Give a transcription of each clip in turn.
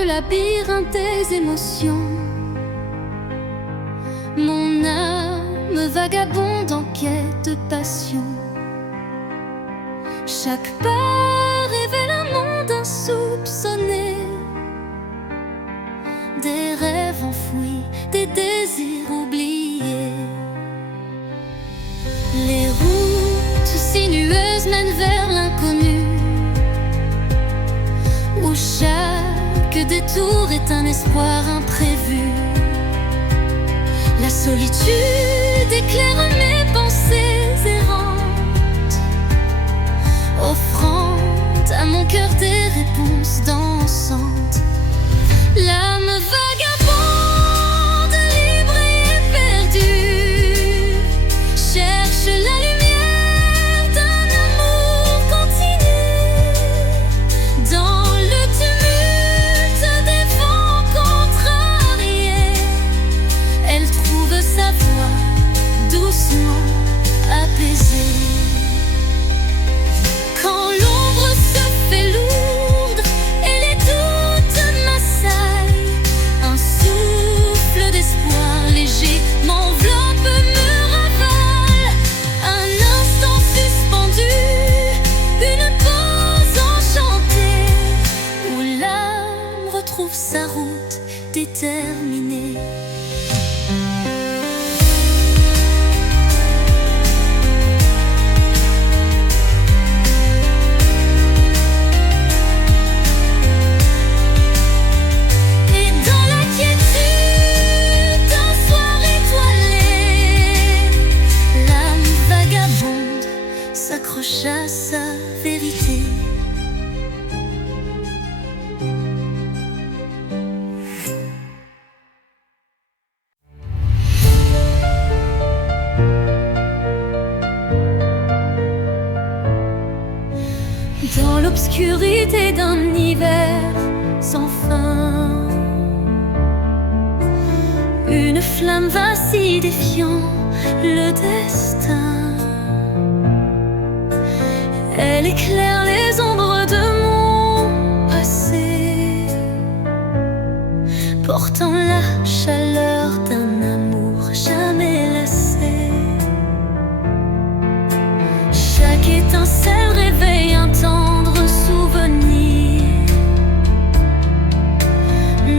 le labyrinthe des émotions. Mon âme vagabonde en quête de passion. Chaque pas révèle un monde insoupçonné, des rêves enfouis, des désirs oubliés. Les routes sinueuses mènent vers l'inconnu, où chaque détour est un espoir imprévu. La solitude éclaire mes pensées errantes, offrant à mon cœur des réponses dansantes. L'âme vagabonde, libre et perdue, cherche la lumière d'un amour continu. Dans le tumulte des vents contrariés, elle trouve sa voix doucement apaisée. Quand l'ombre se fait lourde et les doutes m'assaillent, un souffle d'espoir léger m'enveloppe, me ravale. Un instant suspendu, une pause enchantée, où l'âme retrouve sa route déterminée. S'accroche à sa vérité. Dans l'obscurité d'un hiver sans fin, une flamme vacille défiant le destin. Elle éclaire les ombres de mon passé, portant la chaleur d'un amour jamais lassé. Chaque étincelle réveille un tendre souvenir,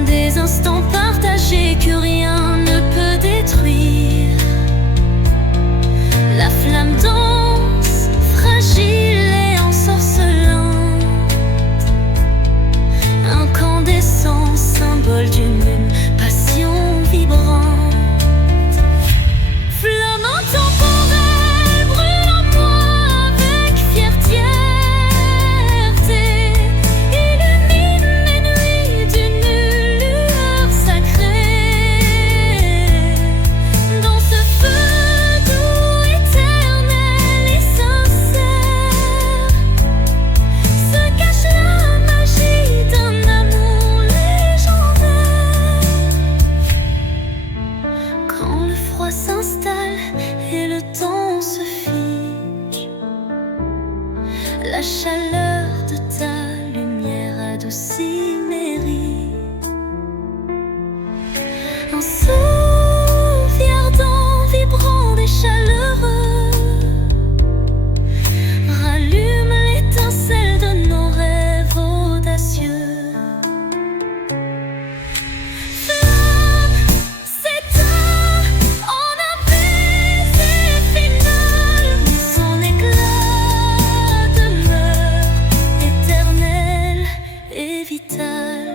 des instants partagés que rien ne peut détruire. La flamme danse, fragile et ensorcelante, incandescent, symbole d'une passion vibrante. Flamme intemporelle, brûle en moi avec fierté, illumine mes nuits d'une lueur sacrée. Dans ce feu doux, éternel et sincère, se cache la magie d'un amour légendaire. Quand le froid s'installe et le temps se fige, la chaleur de ta lumière adoucit mes rides. Un souffle ardent, vibrant et chaleureux rallume l'étincelle de nos rêves audacieux. Flamme s'éteint en un baiser final, mais son éclat demeure éternel et vital.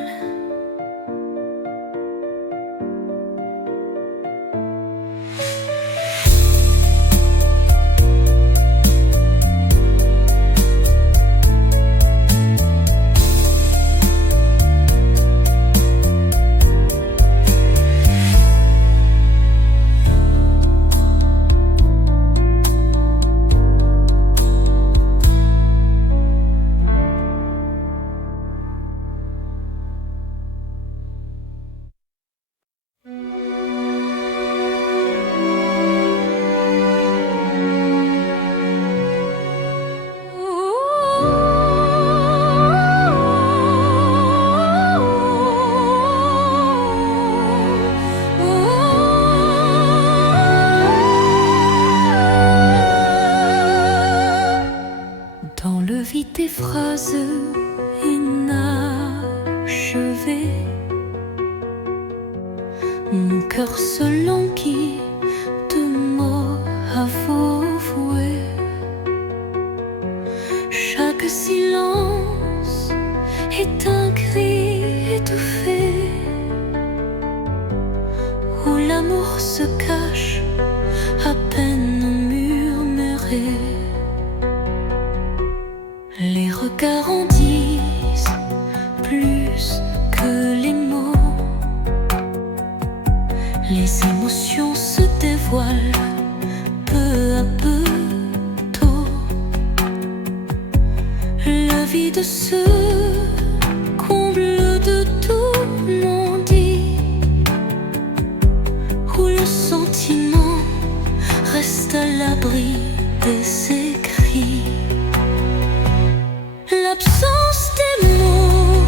Mon cœur se languit de mots à vouer. Chaque silence est un cri étouffé, où l'amour se cache à peine murmuré. Les regards en disent plus que les mots. Les émotions se dévoilent peu à peu tôt. La vie de se comble de tout non-dit, où le sentiment reste à l'abri des écrits. L'absence des mots,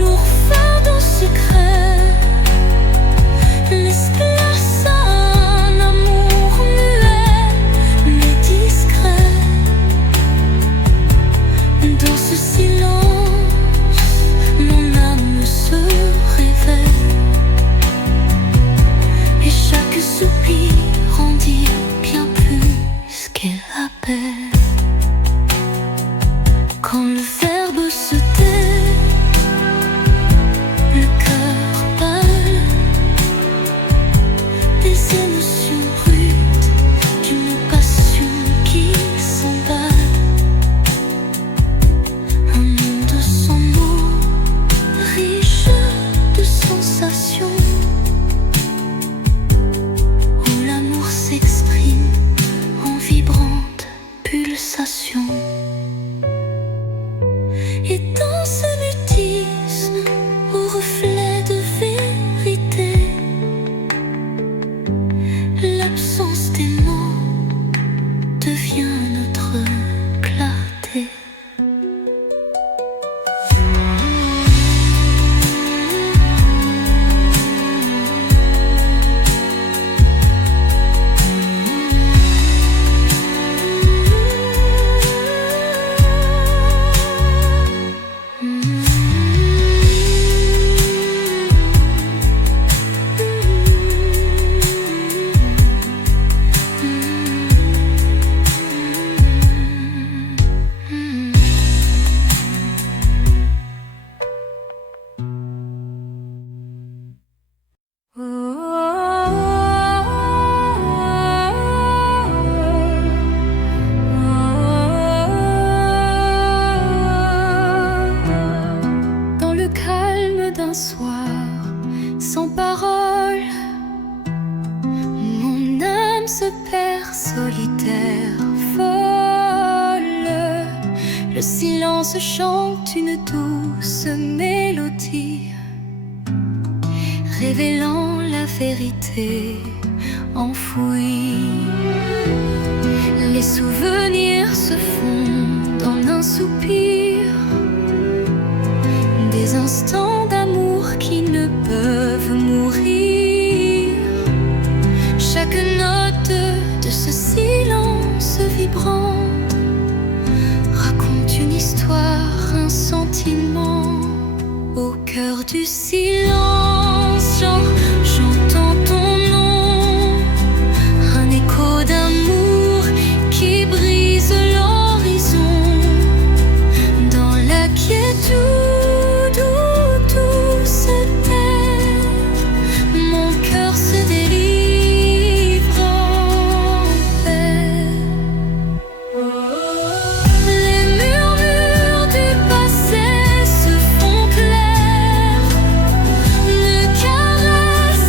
lourd fardeau secret, laisse place à un amour muet mais discret. Dans ce silence, mon âme se réveille, et chaque soupir en dit bien plus qu'elle appelle. Quand le verbe se tait, le cœur pâle, des émotions brutes d'une passion qui s'emballe. Un monde sans mots, riche de sensations, où l'amour s'exprime en vibrantes pulsations. Et dans ce mutisme, au reflet de vérité, l'absence des mots devient notre clarté. Dans le calme d'un soir, sans parole, mon âme se perd solitaire, folle. Le silence chante une douce mélodie, révélant la vérité enfouie. Les souvenirs se fondent en un soupir, des instants d'amour qui ne peuvent mourir. Chaque note de ce silence vibrant raconte une histoire, un sentiment. Au cœur du silence, j'entends ton nom, un écho d'amour qui brise l'horizon. Dans la quiétude où tout se tait, mon cœur se délivre en paix. Les murmures du passé se font clairs, ne caressent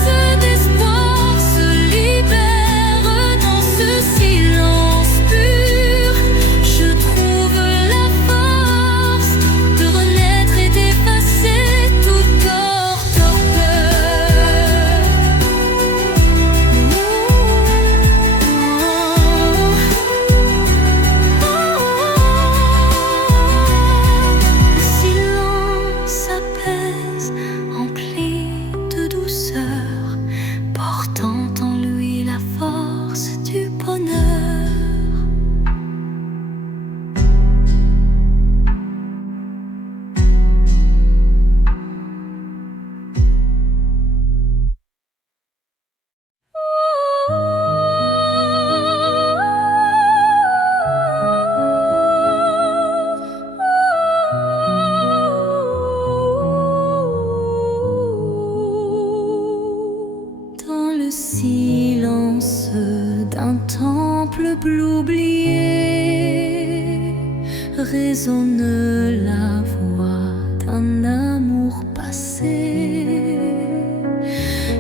résonne la voix d'un amour passé.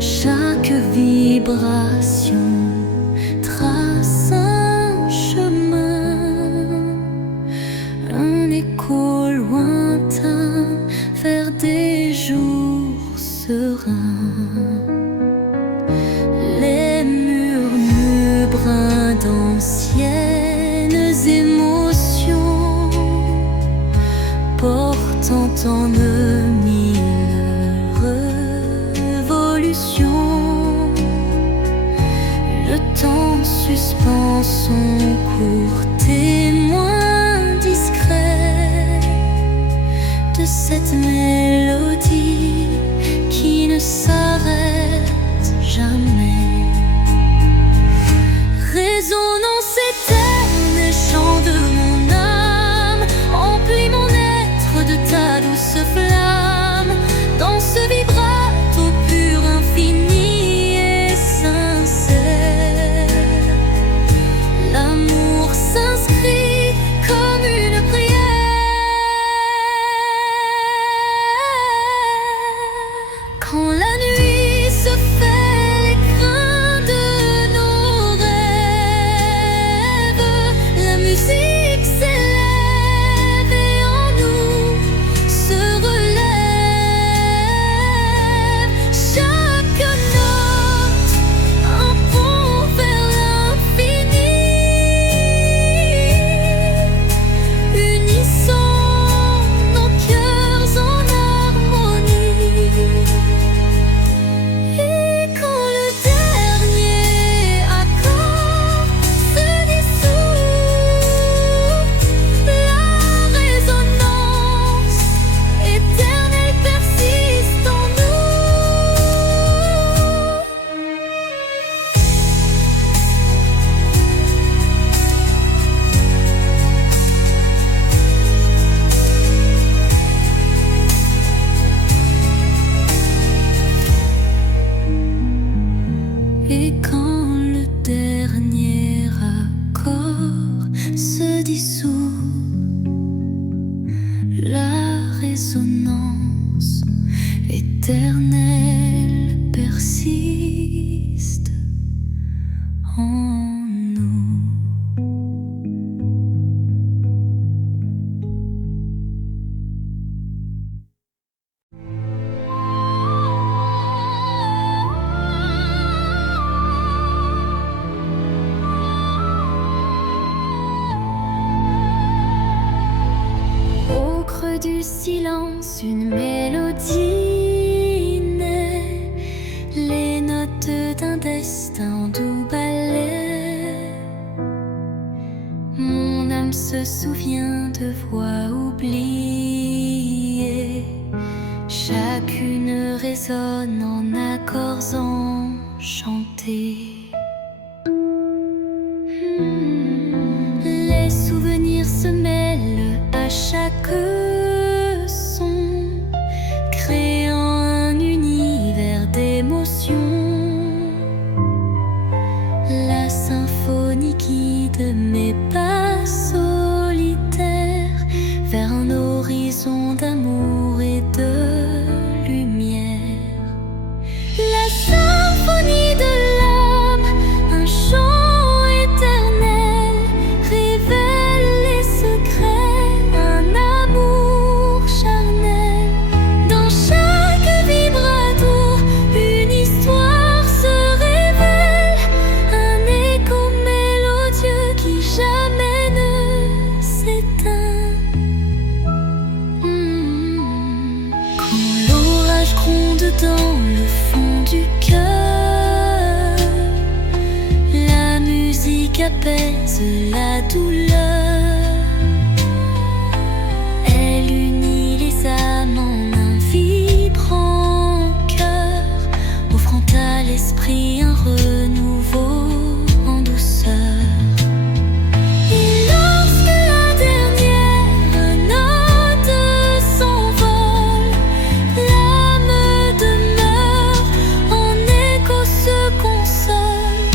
Chaque vibration trace un chemin, un écho lointain vers des jours sereins. Les murmures bruns d'anciennes émotions portant en eux mille révolutions. Le temps suspend son cours, témoin discret de cette mélodie qui ne s'arrête jamais. Résonance éternelle, chant de mon âme, emplis mon être de ta douce flamme. Dans ce vibrato pur, infini et sincère, l'amour s'inscrit comme une prière. Quand la nuit se fait l'écrin de nos rêves, la musique s'élève et en nous se relève. Chaque note un pont vers l'infini, unissant nos cœurs en harmonie. Et quand le dernier accord se dissout, la résonance éternelle persiste en nous. Et quand le dernier accord se dissout, la résonance éternelle persiste en nous. Au creux du silence, une mélodie naît, les notes d'un destin en doux ballet. Mon âme se souvient de voix oubliées, chacune résonne en accords enchantés. Les souvenirs se mêlent à chaque son, créant un univers d'émotions. La symphonie guide mes pas solitaires vers un horizon d'amour et de lumière. La symphonie de l'âme, un chant éternel, révèle les secrets, un amour charnel. Dans chaque vibrato, une histoire se révèle, un écho mélodieux qui jamais ne s'éteint. Quand l'orage gronde dans le fond du cœur, la musique apaise la douleur. Elle unit les âmes en un vibrant cœur, offrant à l'esprit un renouveau en douceur. Et lorsque la dernière note s'envole, l'âme demeure, en écho se console.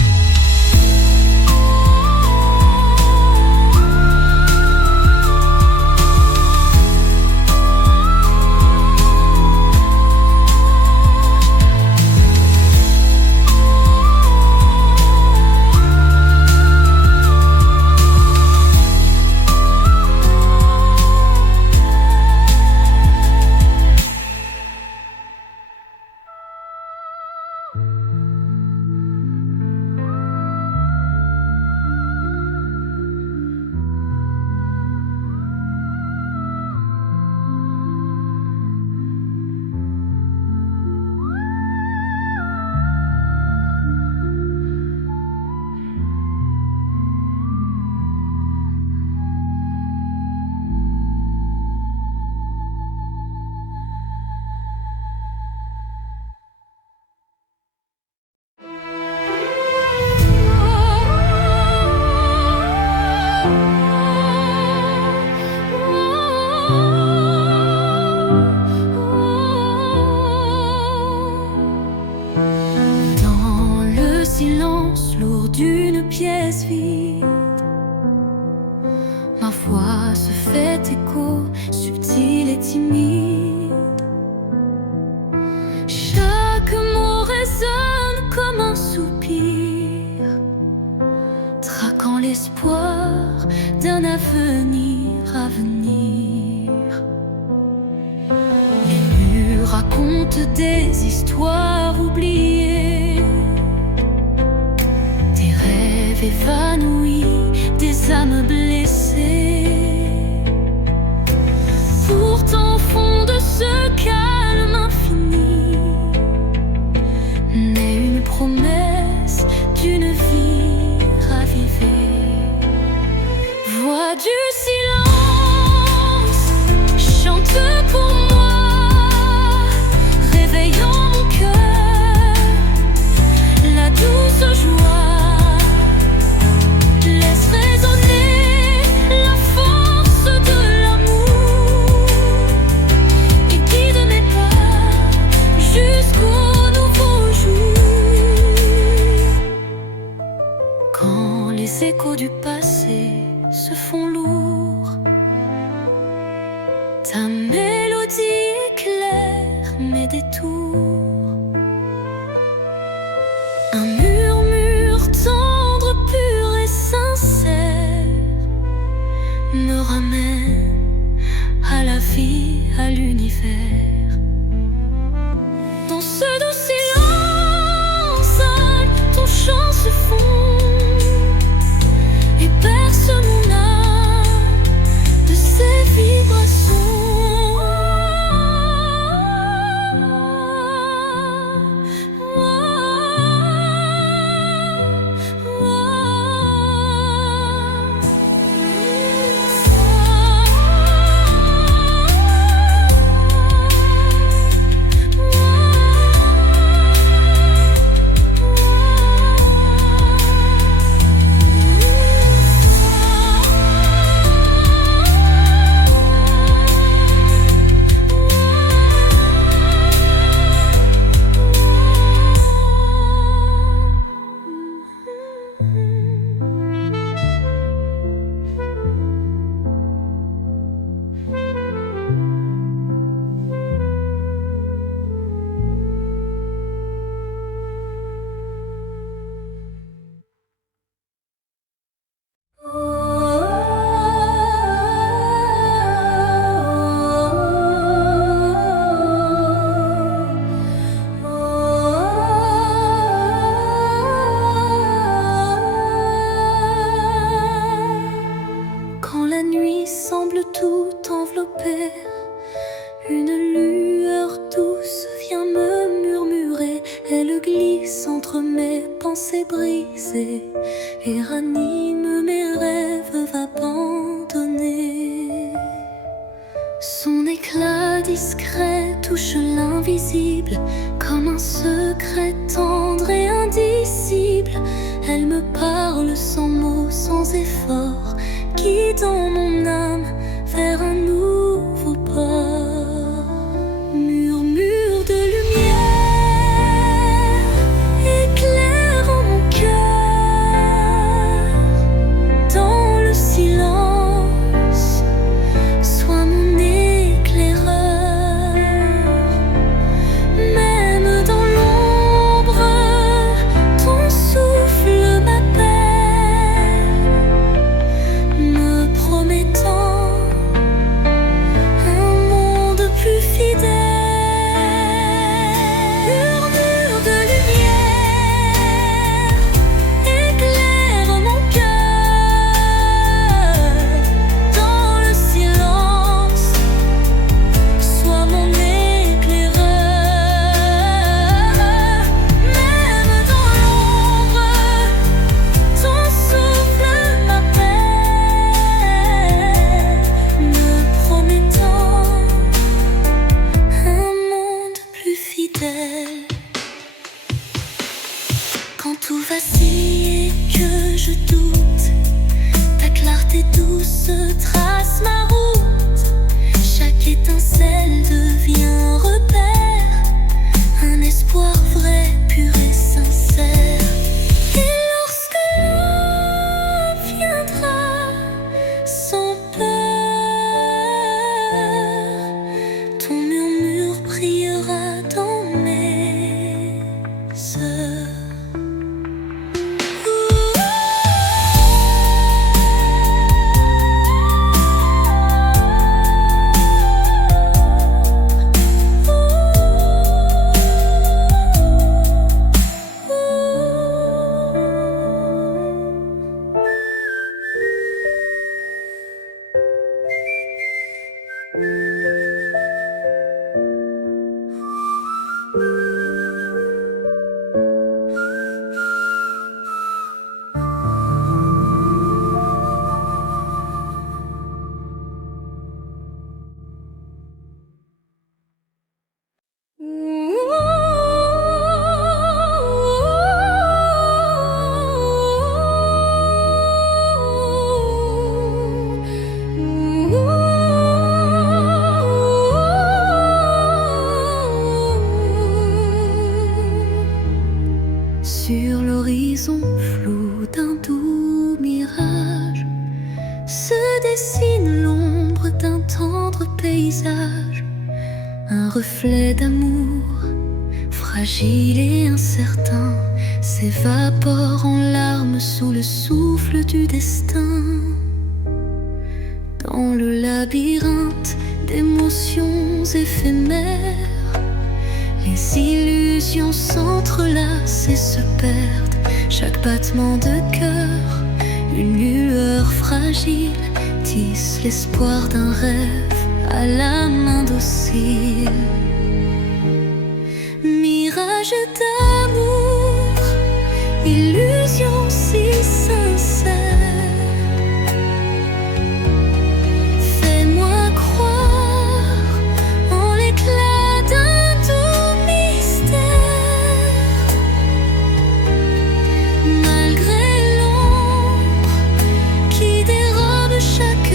d'une pièce vide. Ma voix se fait écho, subtil et timide. Chaque mot résonne comme un soupir, traquant l'espoir d'un avenir à venir. Les murs racontent des histoires oubliées, des rêves évanouis, des âmes blessées. Pourtant au fond de ce calme infini naît une promesse d'une vie ravivée. Voix du silence, chante pour moi, réveillant mon cœur, la douce joie. Laisse résonner la force de l'amour et guide mes pas jusqu'au nouveau jour. Quand les échos du passé se font lourds, ta mélodie éclaire mes détours. Un murmure tendre, pur et sincère me ramène à la vie, à l'univers. Dans ce doux silence, seul ton chant se fond et berce mon âme de ses vibrations. Quand la nuit semble tout envelopper, une lueur douce vient me murmurer. Elle glisse entre mes pensées brisées et ranime mes rêves abandonnés. Son éclat discret touche l'invisible comme un secret tendre et indicible. Elle me parle sans mots, sans effort, guidant mon âme vers un nouveau port. Murmure de lumière, éclairant mon cœur. Dans le silence, sois mon éclaireur. Même dans l'ombre, ton souffle m'appelle, me promettant un monde plus fidèle. Murmure de lumière, éclaire mon cœur. Dans le silence, sois mon éclaireur. Même dans l'ombre, ton souffle m'appelle, me promettant un monde plus fidèle. Quand tout vacille et que je doute, ta clarté douce trace ma route. Chaque étincelle devient un repère, un espoir vrai, pur et sincère. Et lorsque Sur l'horizon flou d'un doux mirage se dessine l'ombre d'un tendre paysage, un reflet d'amour fragile et incertain s'évapore en larmes sous le souffle du destin. Dans le labyrinthe d'émotions éphémères, les illusions s'entrelacent et se perdent. Chaque battement de cœur, une lueur fragile, tisse l'espoir d'un rêve à la main docile. Mirage d'amour, illusion si sincère, fais-moi croire en l'éclat d'un doux mystère. Malgré l'ombre qui dérobe chaque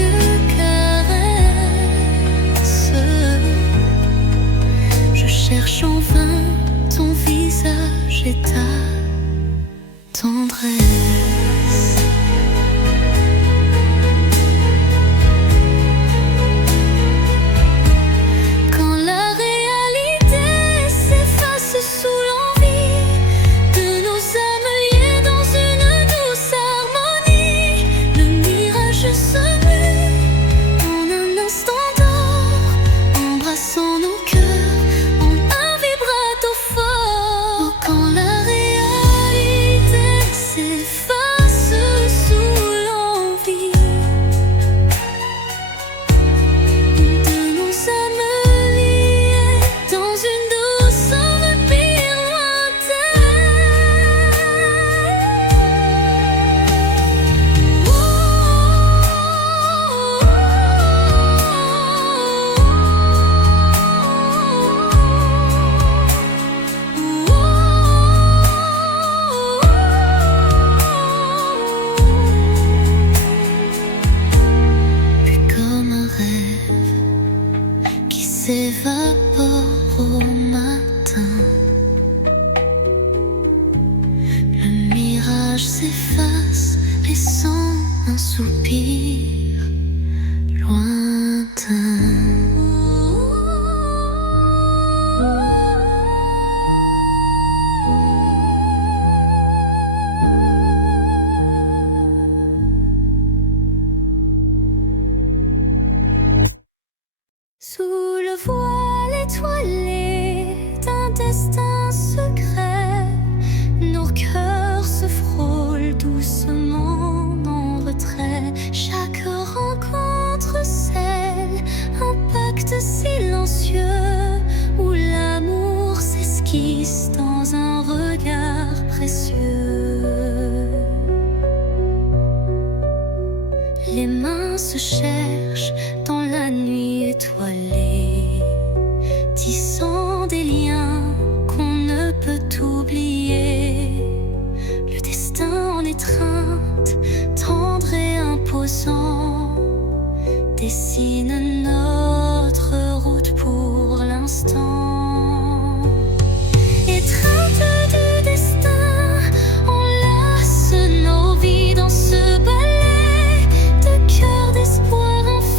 caresse, je cherche en vain ton visage et ta tendresse. Quand la réalité s'efface sous l'envie de nos âmes liées dans une douce harmonie, le mirage se mue en un instant d'or, embrassant nos cœurs en un vibrato fort. Quand la réalité s'efface sous l'envie de nos âmes liées dans une douce empire Puis comme un rêve qui s'évapore au matin, le mirage s'efface, laissant un soupir lointain. Sous le voile étoilé d'un destin secret, nos cœurs se frôlent doucement en retrait. Chaque rencontre scelle un pacte silencieux où l'amour s'esquisse dans un regard précieux. Les mains se cherchent dans la nuit étoilée, tissant des liens qu'on ne peut oublier. Le destin en étreinte, tendre et imposant, dessine notre route pour l'instant. Étreinte du destin, enlace nos vies dans ce ballet de cœurs d'espoir infini.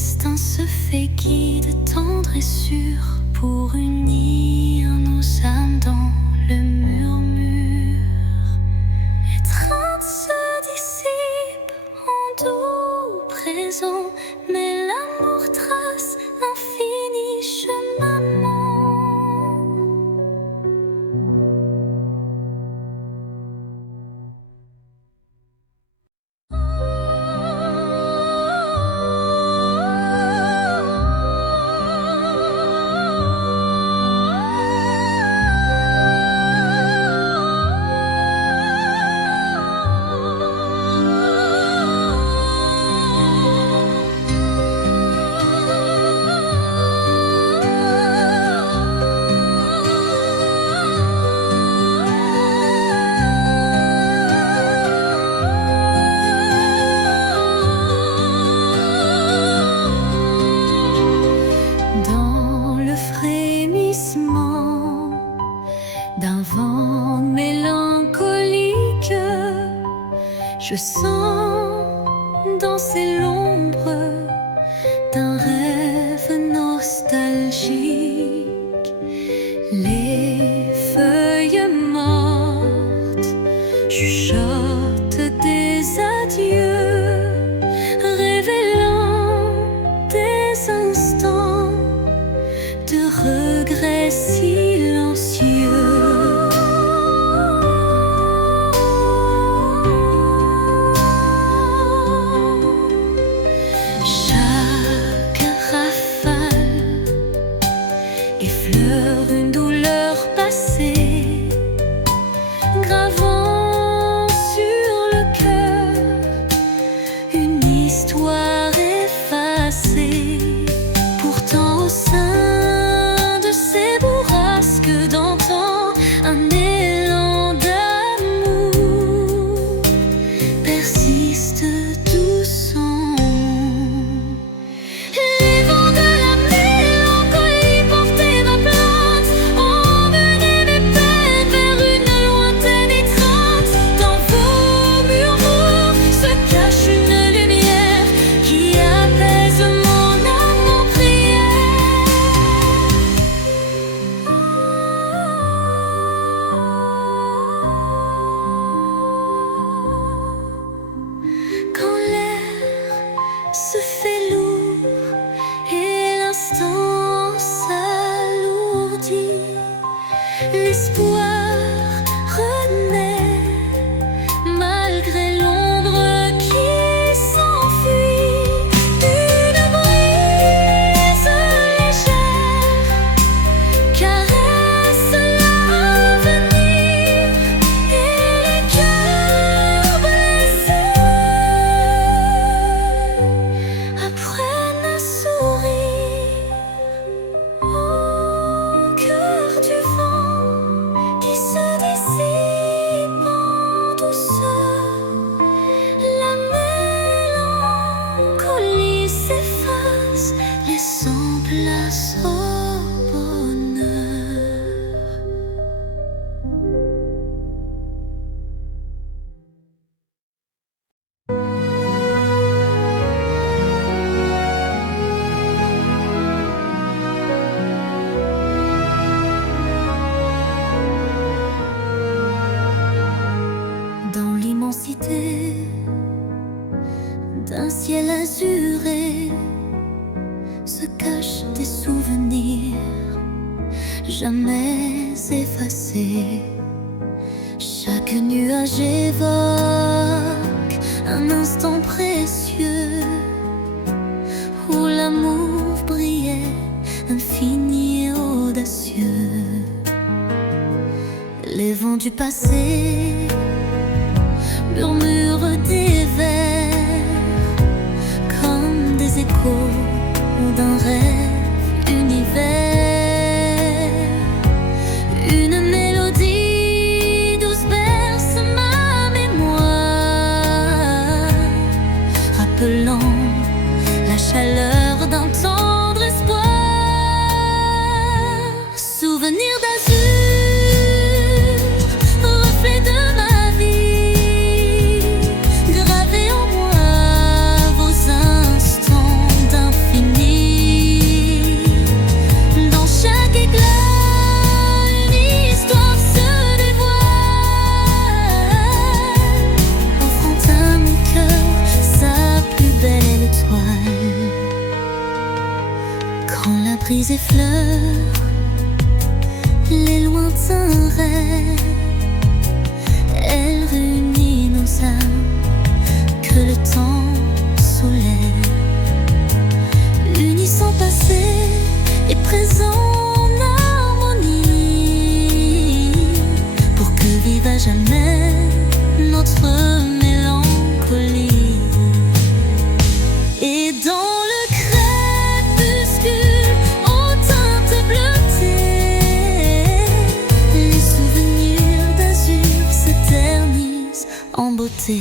destin se fait guide tendre et sûr pour unir nos âmes dans le murmure. Étreinte se dissipe en doux présent, mais l'amour trace l'infini chemin. D'un vent mélancolique, je sens danser l'ombre d'un rêve nostalgique. Les feuilles mortes chuchotent des adieux, révélant des instants de regrets silencieux. Une douleur passée, gravant sur le cœur une histoire effacée. Pourtant au sein de ces bourrasques d'antan, un élan d'amour persiste doucement. Se fait lourd et l'instant s'alourdit, l'espoir renaît malgré l'ombre qui s'enfuit. Une brise légère caresse l'avenir et les cœurs blessés apprennent à sourire au cœur du vent qui se dissipe en douceur. La mélancolie s'efface, laissant place au bonheur. Dans l'immensité d'un ciel azuré se cachent des souvenirs jamais effacés. Chaque nuage évoque un instant précieux où l'amour brillait, infini et audacieux. Les vents du passé murmurent des vers comme des échos d'un rêve univers. Une mélodie douce berce ma mémoire, rappelant la chaleur d'un tendre espoir. Souvenir d'azur, reflet de ma vie, gravé en moi vos instants d'infini. Brise et fleurs, les lointains rêves. Elle réunit nos âmes que le temps soulève, unissant passé et présent en harmonie, pour que vive à jamais notre mélancolie. Et dans le crépuscule aux teintes bleutées, les souvenirs d'azur s'éternisent en beauté.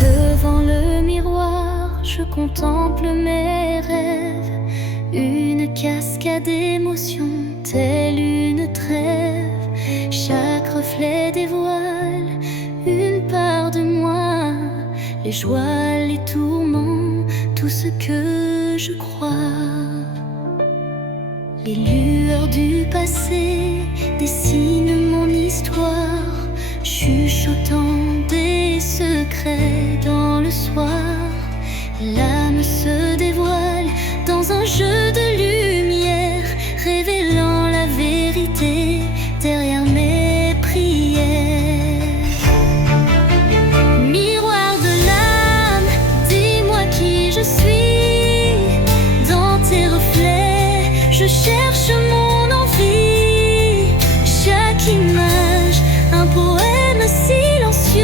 Devant le miroir, je contemple mes rêves, une cascade d'émotions, telle une trêve. Chaque reflet dévoile une part de moi, les joies, les tourments, tout ce que je crois. Les lueurs du passé dessinent mon histoire, chuchotant des secrets dans le soir. L'âme se dévoile dans un jeu de lumière, révélant la vérité derrière mes prières. Miroir de l'âme, dis-moi qui je suis. Dans tes reflets, je cherche mon envie. Chaque image, un poème silencieux,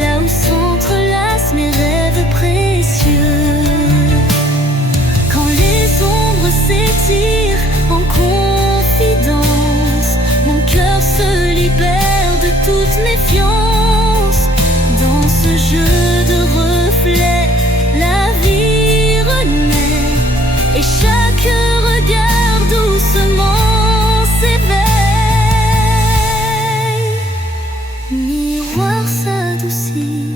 là où s'entrelacent mes rêves précieux. Quand les ombres s'étirent en confidence, mon cœur se libère de toute méfiance. Dans ce jeu de reflets, la vie renaît, et chaque regard doucement s'éveille. Miroir s'adoucit,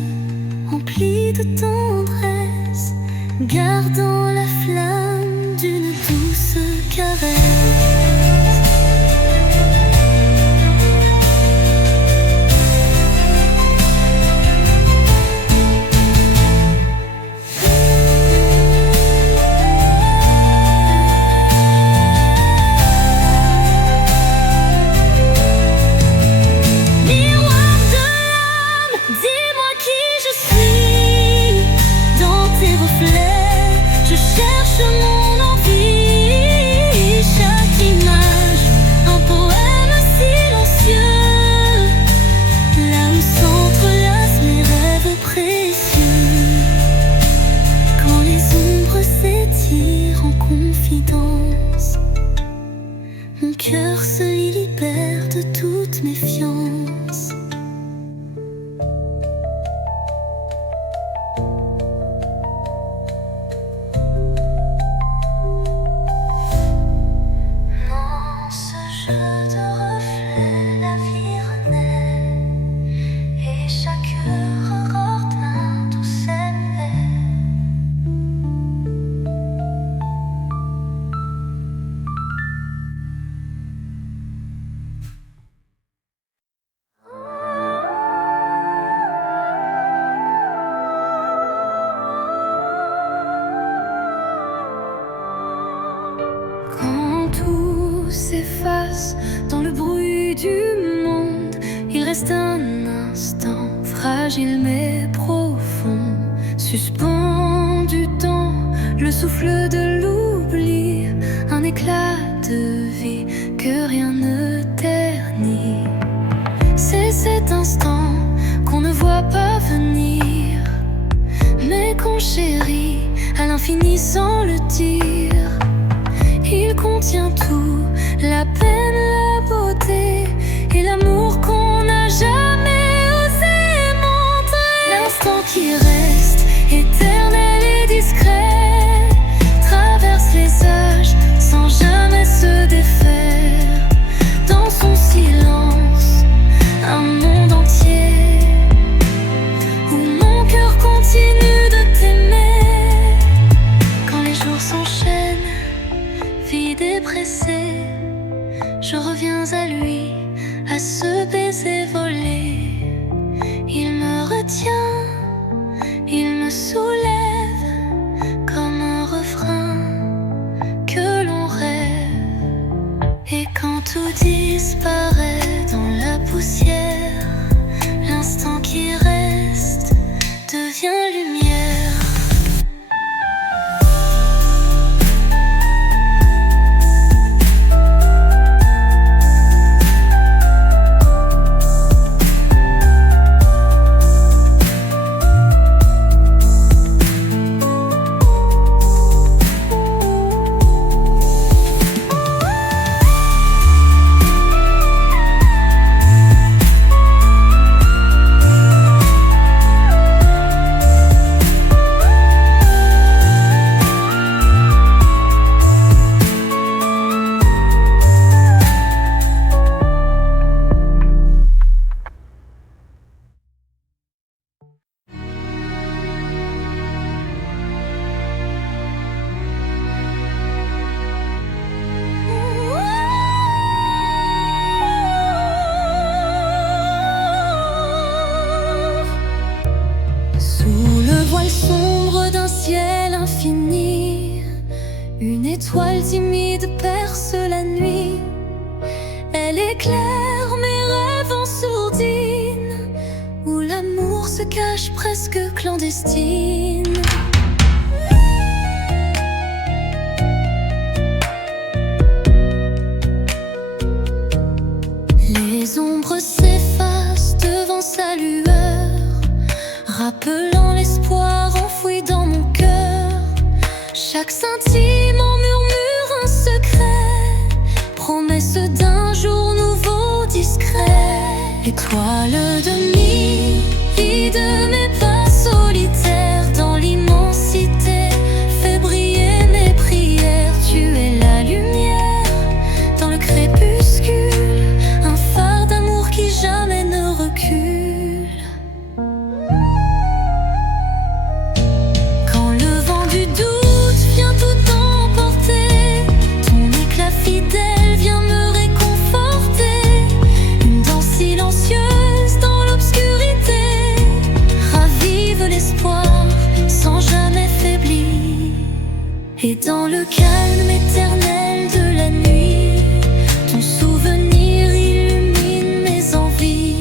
empli de tendresse, gardant la flamme d'une douce caresse. Je cherche mon envie, chaque image, un poème silencieux, là où s'entrelacent mes rêves précieux. Quand les ombres s'étirent en confidence, mon cœur se libère de toute méfiance. S'efface dans le bruit du monde, il reste un instant fragile mais profond, suspendu dans le souffle de l'oubli, un éclat de vie que rien ne ternit. C'est cet instant qu'on ne voit pas venir, mais qu'on chérit à l'infini sans le dire. Il contient tout, la peine, la beauté et l'amour qu'on n'a jamais osé montrer. L'instant qui reste éternel et discret traverse les âges sans jamais se défaire. Dans son silence, un monde entier où mon cœur continue de t'aimer. Quand les jours s'enchaînent, vide et pressé, je reviens à lui, à ce baiser volé. Il me retient, il me soulève comme un refrain que l'on rêve. Et quand tout disparaît dans la poussière, l'instant qui reste devient lumière. Sombre d'un ciel infini, une étoile timide perce la nuit. Elle éclaire mes rêves en sourdine, où l'amour se cache presque clandestine. Les ombres s'effacent devant sa lueur, rappelant l'espoir enfoui dans mon cœur. Chaque scintillement murmure un secret, promesse d'un jour nouveau discret. Étoile de nuit, vie de mes pas solitaires dans l'immensité, fais briller mes prières. Tu es la lumière dans le crépuscule, un phare d'amour qui jamais ne recule. Et dans le calme éternel de la nuit, ton souvenir illumine mes envies.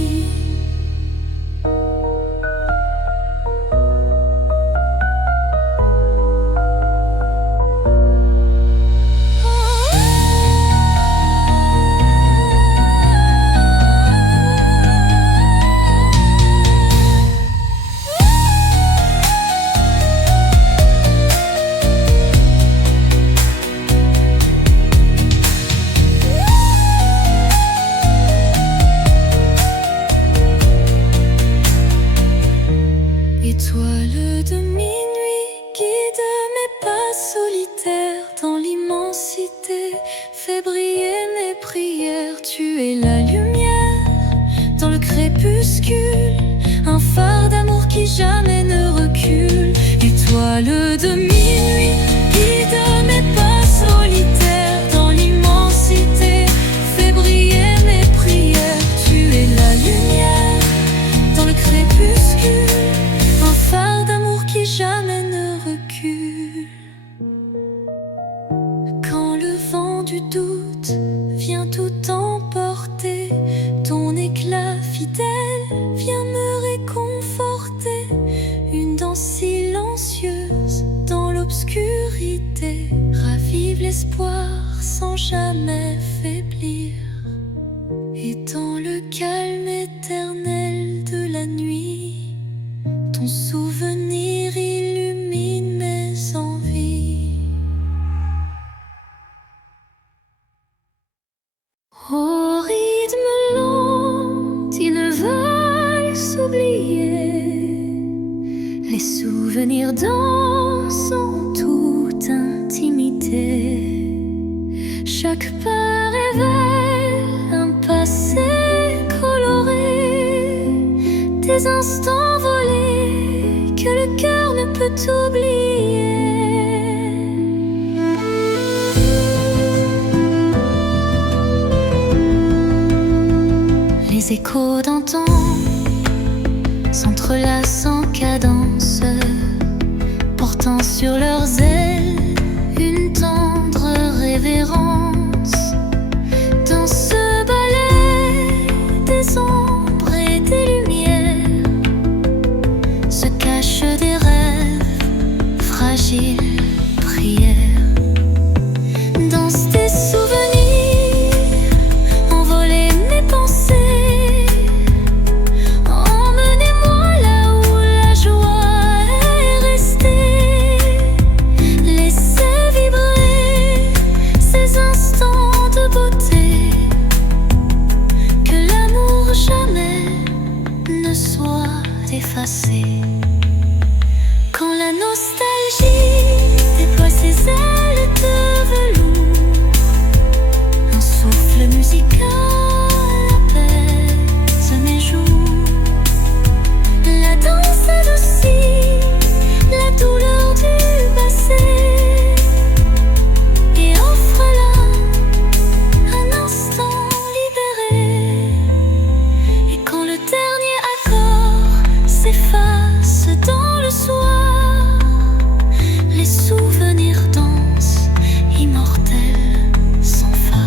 Étoile de minuit, guide mes pas solitaires dans l'immensité, fais briller mes prières. Tu es la lumière dans le crépuscule, un phare d'amour qui jamais ne recule. Étoile de minuit, guide mes pas solitaires dans l'immensité, fais briller mes prières. Tu es la lumière dans le crépuscule, un phare d'amour qui jamais ne recule. Quand le vent du doute vient tout emporter, ton éclat fidèle vient me réconforter. Une danse silencieuse dans l'obscurité ravive l'espoir sans jamais faiblir. Et dans le calme éternel de la nuit, ton souvenir illumine mes envies. Oh, silence en toute intimité. Chaque pas révèle un passé coloré, des instants volés que le cœur ne peut oublier. Les échos d'antan s'entrelacent en cadence, portant sur leurs ailes une tendre révérence. Dans ce ballet des ombres et des lumières se cachent des rêves fragiles, prières. Dans des souvenirs envolés mes pensées. Quand la nostalgie déploie ses ailes de velours, un souffle musical apaise mes joues. La danse adoucit la douleur du passé et offre là un instant libéré. Et quand le dernier s'efface dans le soir, les souvenirs dansent, immortels sans phare.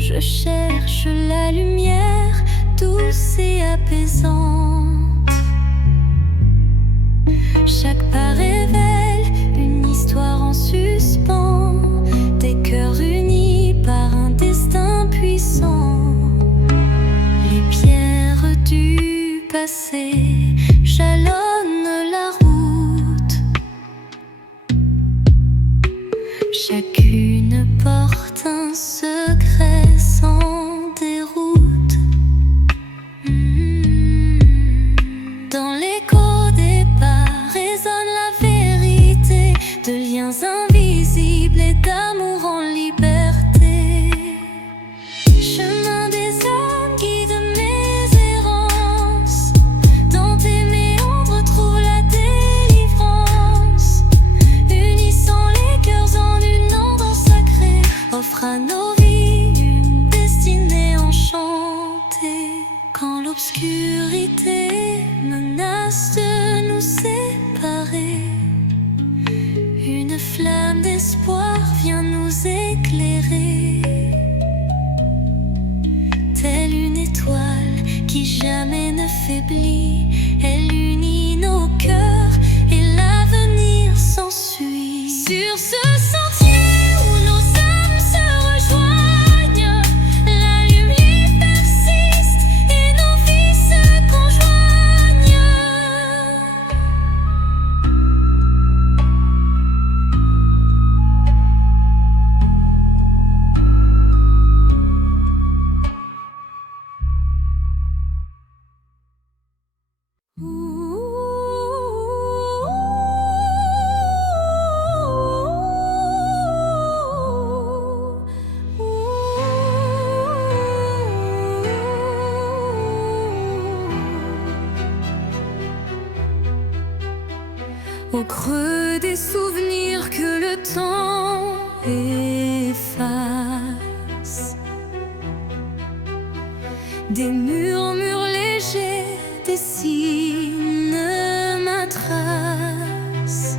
Je cherche la lumière douce et apaisante. Chaque pas révèle une histoire en suspens, des cœurs unis par un destin puissant. Les pierres du passé jalonnent la route, chacune porte un secret sans déroute. Dans l'écho des pas résonne la vérité de liens invisibles et d'amour en liberté. Chemin des âmes guide mes errances, dans tes méandres trouve la délivrance, unissant les cœurs en une onde sacrée, offre à nos vies une destinée enchantée. Quand l'obscurité menace de nous séparer, une flamme d'espoir vient nous éclairer, telle une étoile qui jamais ne faiblit. Elle unit nos cœurs et l'avenir s'ensuit. Sur ce sentier où nos âmes se rejoignent, la lumière persiste et nos vies se conjoignent. Au creux des souvenirs que le temps Des murmures légers dessinent ma trace.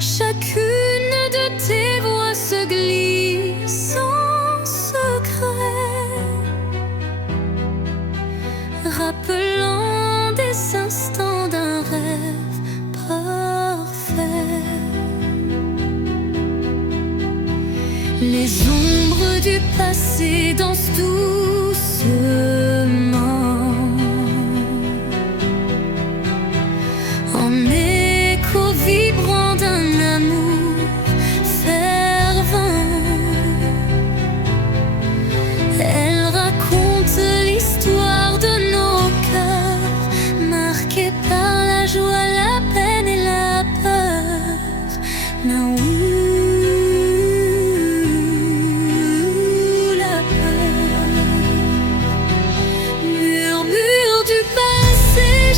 Chacune de tes voix se glisse en secret, rappelant des instants d'un rêve parfait. Les ombres du passé dansent doucement en écho vibrant d'un amour fervent. Elles racontent l'histoire de nos cœurs, marqués par la joie, la peine et la peur.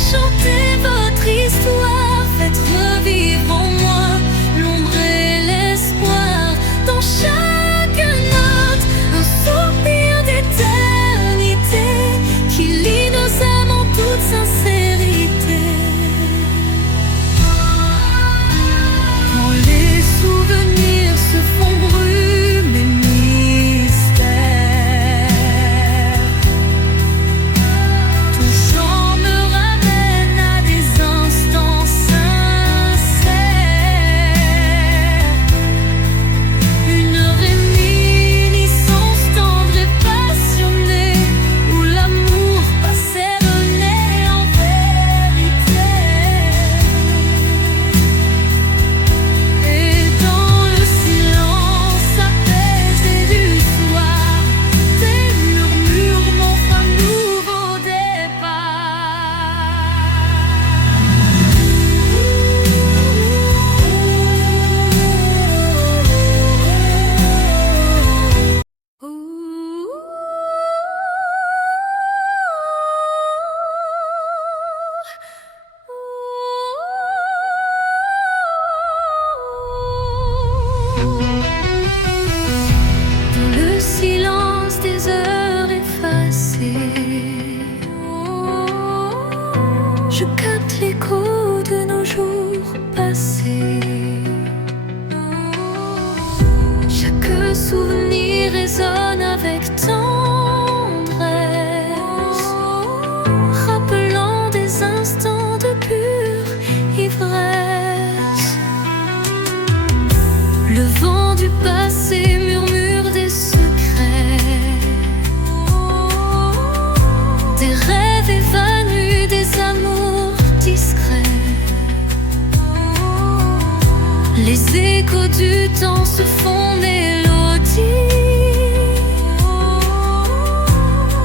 Chantez votre histoire, faites revivre en moi l'ombre et l'espoir. Dans chaque note, un soupir d'éternité qui lie nos âmes en toute sincérité. Quand les souvenirs se font brume et mystère, ton chant me ramène à des instants sincères. Une réminiscence tendre et passionnée, où l'amour passait renaît en vérité. Et dans le silence apaisé du soir, tes murmures m'offrent un nouveau Dans le silence des heures effacées, je capte l'écho de nos jours passés. Chaque souvenir résonne avec tendresse, rappelant des instants de pure ivresse. Le vent du passé murmure des secrets, des rêves évanouis, des amours discrets. Les échos du temps se font mélodie,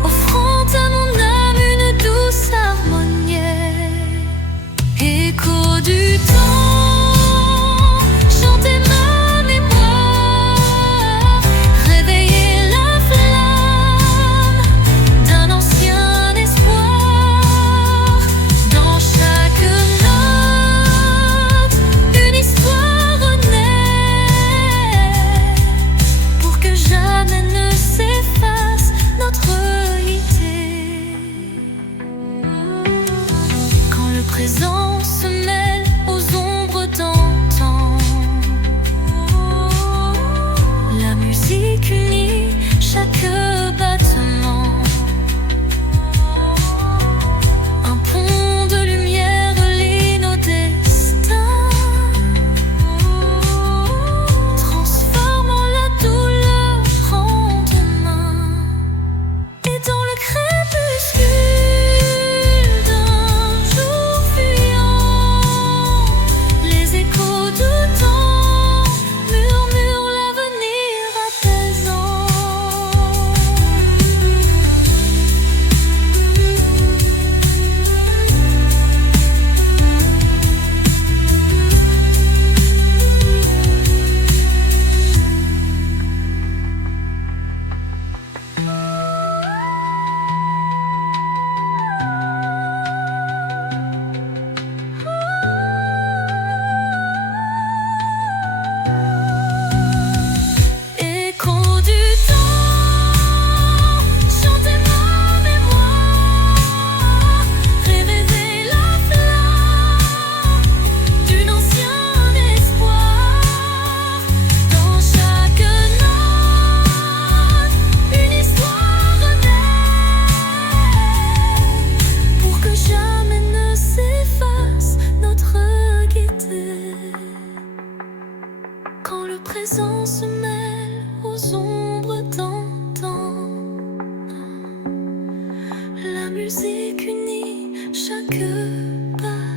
offrant à mon âme une douce harmonie. Écho du temps, chantez ma mémoire, réveillez la flamme d'un ancien espoir. Dans chaque note, une histoire renaît, pour que présent se mêle aux ombres d'antan. La musique unit chaque battement.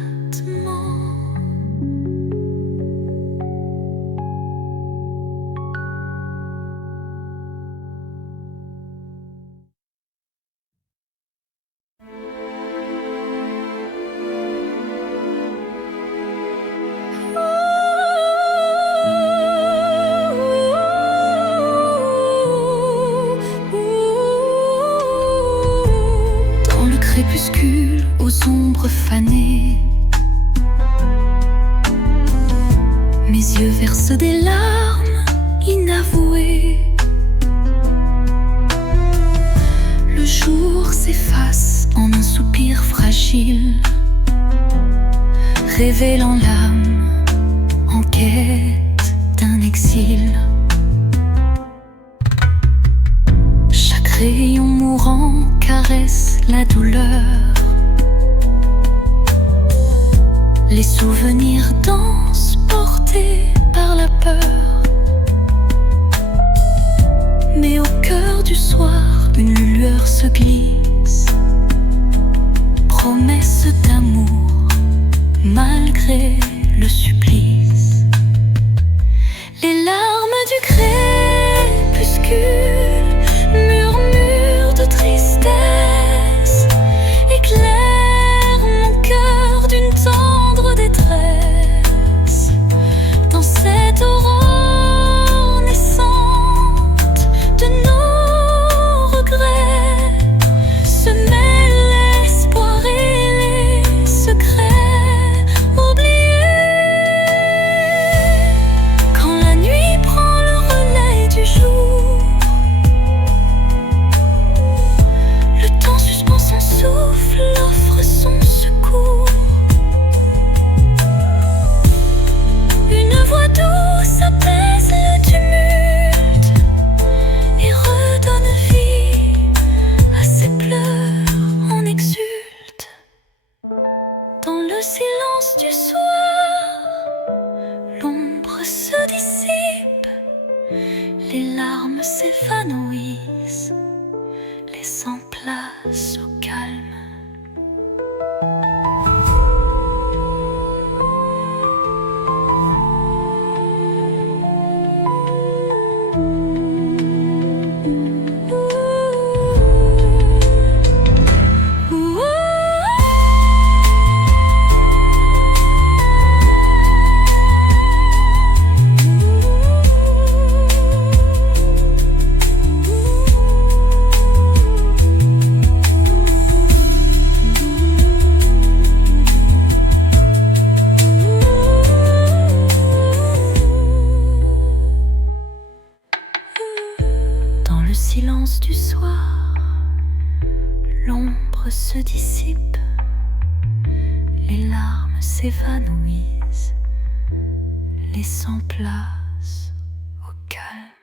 Crépuscule aux ombres fanées, mes yeux versent des larmes inavouées. Le jour s'efface en un soupir fragile, révélant l'âme en quête d'un exil. Chaque rayon mourant caresse la douleur. Les souvenirs dansent portés par la peur. Mais au cœur du soir, une lueur se glisse, promesse d'amour malgré le supplice. Les larmes du crépuscule, murmure de tristesse, éclaire mon cœur d'une tendre détresse. Dans cette aurore naissante de nos regrets se mêlent l'espoir et les secrets oubliés. Quand la nuit prend le relais du jour, son souffle offre son secours. Une voix douce apaise le tumulte et redonne vie à ses pleurs en exulte. Dans le silence du soir, l'ombre se dissipe, les larmes s'évanouissent, laissant place au calme. Dans le silence du soir, l'ombre se dissipe, les larmes s'évanouissent, laissant place au calme.